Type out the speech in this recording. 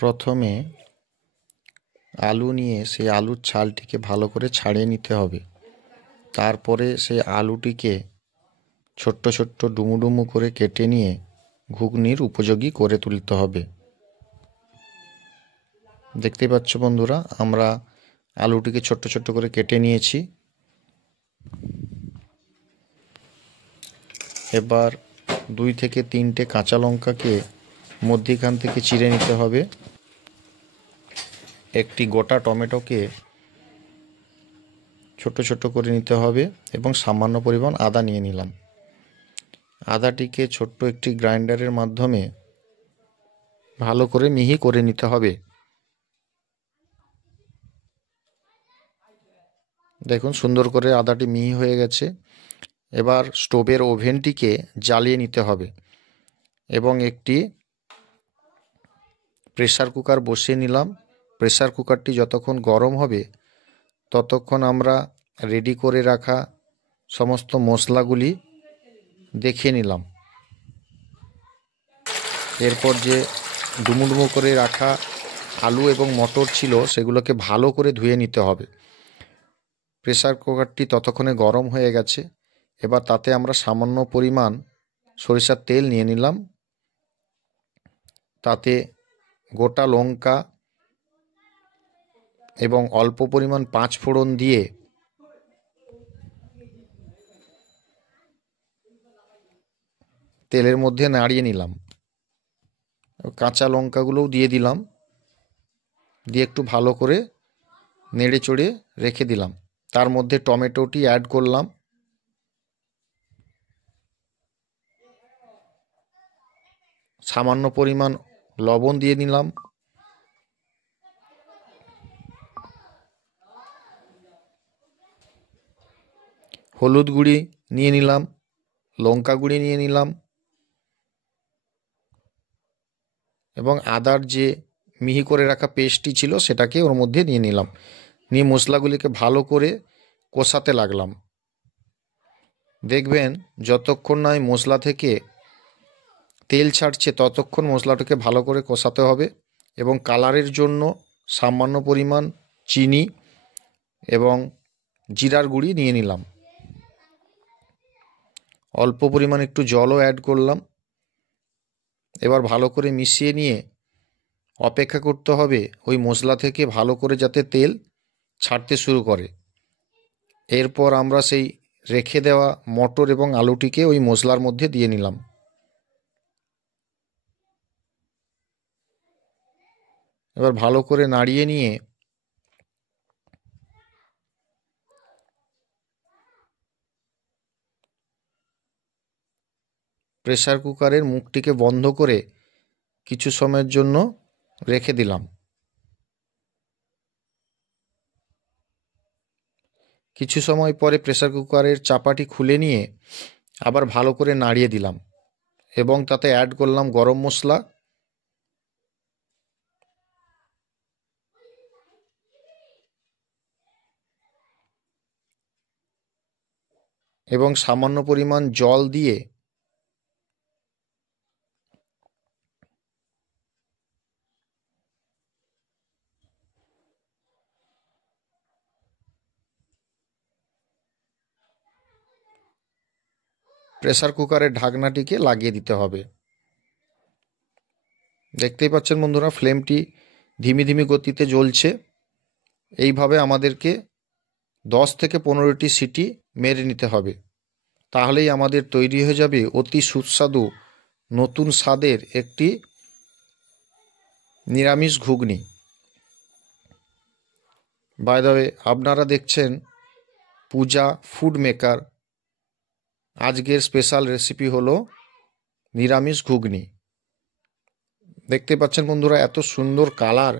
প্রথমে আলু নিয়ে সেই আলুর ছালটিকে ভালো করে ছাড়িয়ে নিতে হবে। তারপরে সেই আলুটিকে ছোট্ট ছোট্ট ডুমু ডুমু করে কেটে নিয়ে ঘুগনির উপযোগী করে তুলতে হবে। দেখতে পাচ্ছ বন্ধুরা, আমরা আলুটিকে ছোট্ট ছোট্ট করে কেটে নিয়েছি। এবার 2 থেকে 3টে কাঁচা লঙ্কাকে মধ্যিখান থেকে চিড়ে নিতে হবে। একটি গোটা টমেটোকে ছোট ছোট করে নিতে হবে এবং সামান্য পরিমাণ আদা নিয়ে নিলাম। আদাটিকে ছোট্ট একটি গ্রাইন্ডারের মাধ্যমে ভালো করে মিহি করে নিতে হবে। দেখুন, সুন্দর করে আদাটি মিহি হয়ে গেছে। এবার স্টোভের ওভেনটিকে জ্বালিয়ে নিতে হবে এবং একটি প্রেসার কুকার বসিয়ে নিলাম। প্রেসার কুকারটি যতক্ষণ গরম হবে ততক্ষণ আমরা রেডি করে রাখা সমস্ত মশলাগুলি দেখিয়ে নিলাম। এরপর যে ডুমো ডুমো করে রাখা আলু এবং মটর ছিল সেগুলোকে ভালো করে ধুয়ে নিতে হবে। প্রেসার কুকারটি ততক্ষণে গরম হয়ে গেছে। এবার তাতে আমরা সামান্য পরিমাণ সরিষার তেল নিয়ে নিলাম। তাতে গোটা লঙ্কা এবং অল্প পরিমাণ 5 ফোড়ন দিয়ে তেলের মধ্যে নাড়িয়ে নিলাম। কাঁচা লঙ্কাগুলোও দিয়ে দিলাম, দিয়ে একটু ভালো করে নেড়ে চড়ে রেখে দিলাম। তার মধ্যে টমেটোটি অ্যাড করলাম। সামান্য পরিমাণ লবণ দিয়ে নিলাম। হলুদ গুঁড়ি নিয়ে নিলাম, লঙ্কা গুঁড়ি নিয়ে নিলাম এবং আদার যে মিহি করে রাখা পেস্টটি ছিল সেটাকে ওর মধ্যে নিয়ে নিলাম। নিয়ে মশলাগুলিকে ভালো করে কষাতে লাগলাম। দেখবেন যতক্ষণ না এই মশলা থেকে তেল ছাড়ছে ততক্ষণ মশলাটাকে ভালো করে কষাতে হবে এবং কালারের জন্য সামান্য পরিমাণ চিনি এবং জিরার গুঁড়ি নিয়ে নিলাম। অল্প পরিমাণ একটু জলও অ্যাড করলাম। এবার ভালো করে মিশিয়ে নিয়ে অপেক্ষা করতে হবে ওই মশলা থেকে ভালো করে যাতে তেল ছাড়তে শুরু করে। এরপর আমরা সেই রেখে দেওয়া মটর এবং আলুটিকে ওই মশলার মধ্যে দিয়ে নিলাম। এবার ভালো করে নাড়িয়ে নিয়ে প্রেসার কুকারের মুখটিকে বন্ধ করে কিছু সময়ের জন্য রেখে দিলাম। কিছু সময় পরে প্রেসার কুকারের চাপাটি খুলে নিয়ে আবার ভালো করে নাড়িয়ে দিলাম এবং তাতে অ্যাড করলাম গরম মশলা এবং সামান্য পরিমাণ জল দিয়ে প্রেসার কুকারের ঢাকনাটিকে লাগিয়ে দিতে হবে। দেখতেই পাচ্ছেন বন্ধুরা, ফ্লেমটি ধিমি ধিমি গতিতে জ্বলছে। এইভাবে আমাদেরকে 10 থেকে 15টি সিটি মেরে নিতে হবে। তাহলেই আমাদের তৈরি হয়ে যাবে অতি সুস্বাদু নতুন স্বাদের একটি নিরামিষ ঘুগনি। বাই দ্য ওয়ে, আপনারা দেখছেন পূজা ফুড মেকার। আজকের স্পেশাল রেসিপি হলো নিরামিষ ঘুগনি। দেখতে পাচ্ছেন বন্ধুরা, এত সুন্দর কালার